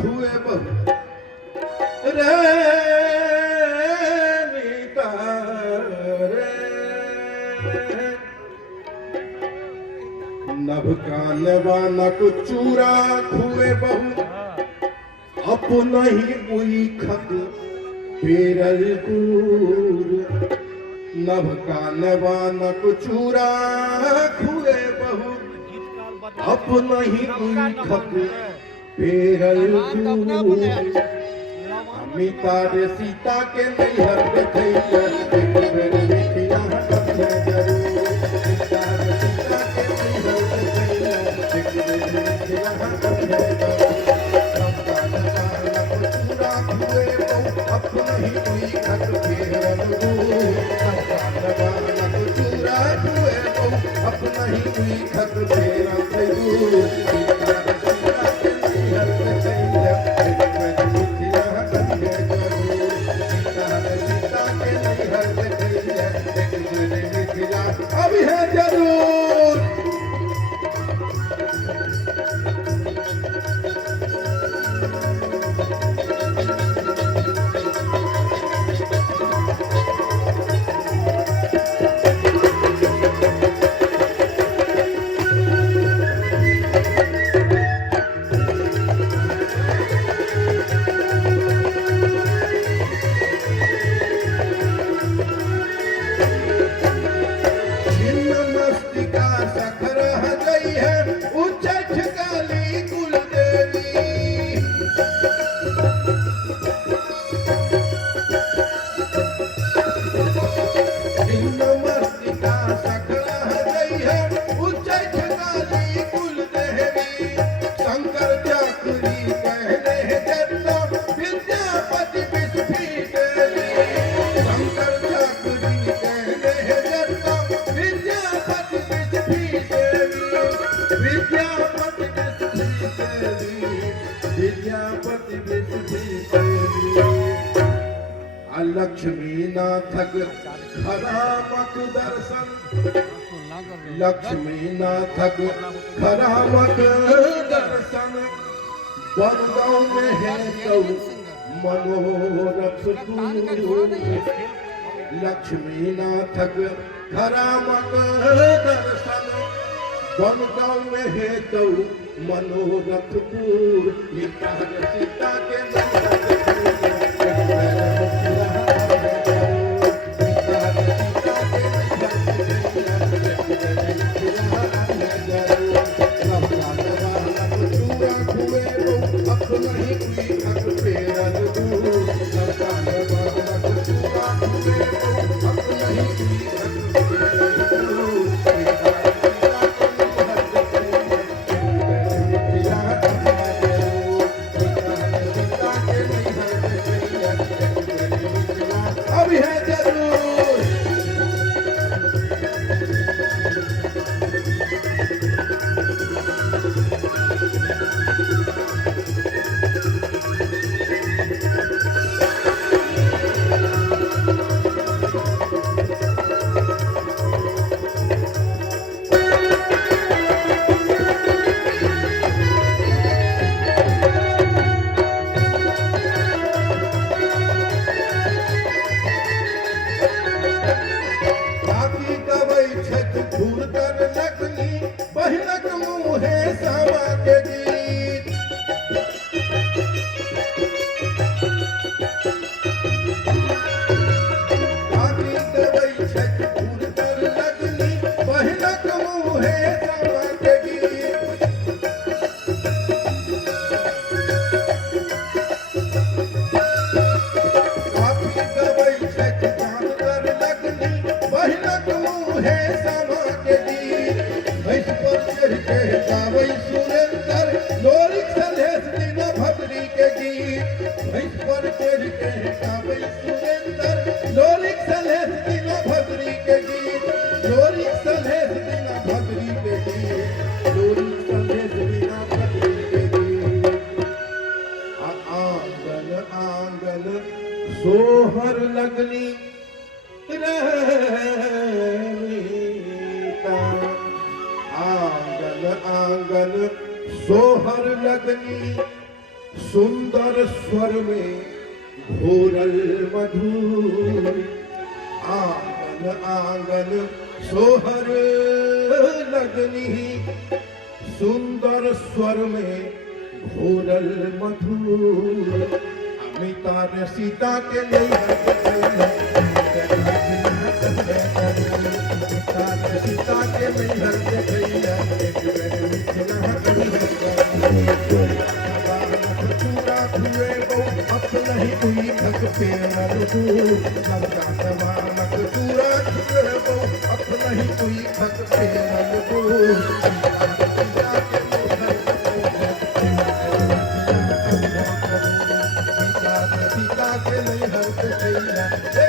खुए बहु रे मीता रे नभ का नवानक चूरा खुए बहु अपना ही उई खत पेरल दूर नभ का नवानक चूरा खुए बहु अपना ही उई खत पेरल दूर अमिता रे सीता के नैहर देखैया एक बेर देखिया हटत है जरूर सीता रे सीता के नैहर देखैया एक बेर देखिया हटत है जरूर अपना ही कोई खत पेरल दूर चूरा हुए अपना ही कोई खत पेरल दूर सीता रे सीता के नैहर देखैया एक बेर देखिया हटत है जरूर सीता रे सीता के नैहर देखैया एक बेर देखिया अभी है जरूर लक्ष्मी नाथक खरामक दर्शन लक्ष्मी नाथक खरामक दर्शन बनगांव में है तो मनोरथ लक्ष्मी नाथक खरामक दर्शन बनगांव में है तो मनोरथपुर सीता के सोहर लगनी रहता आंगन आंगन सोहर लगनी सुंदर स्वर में घोरल मधुर आंगन आंगन सोहर लगनी सुंदर स्वर में घोरल मधुर अमिता ने सीता के नहीं सीता के नहीं कोई थक पेरन चूरा अपना ही कोई थक पेरन सीता के नहीं हर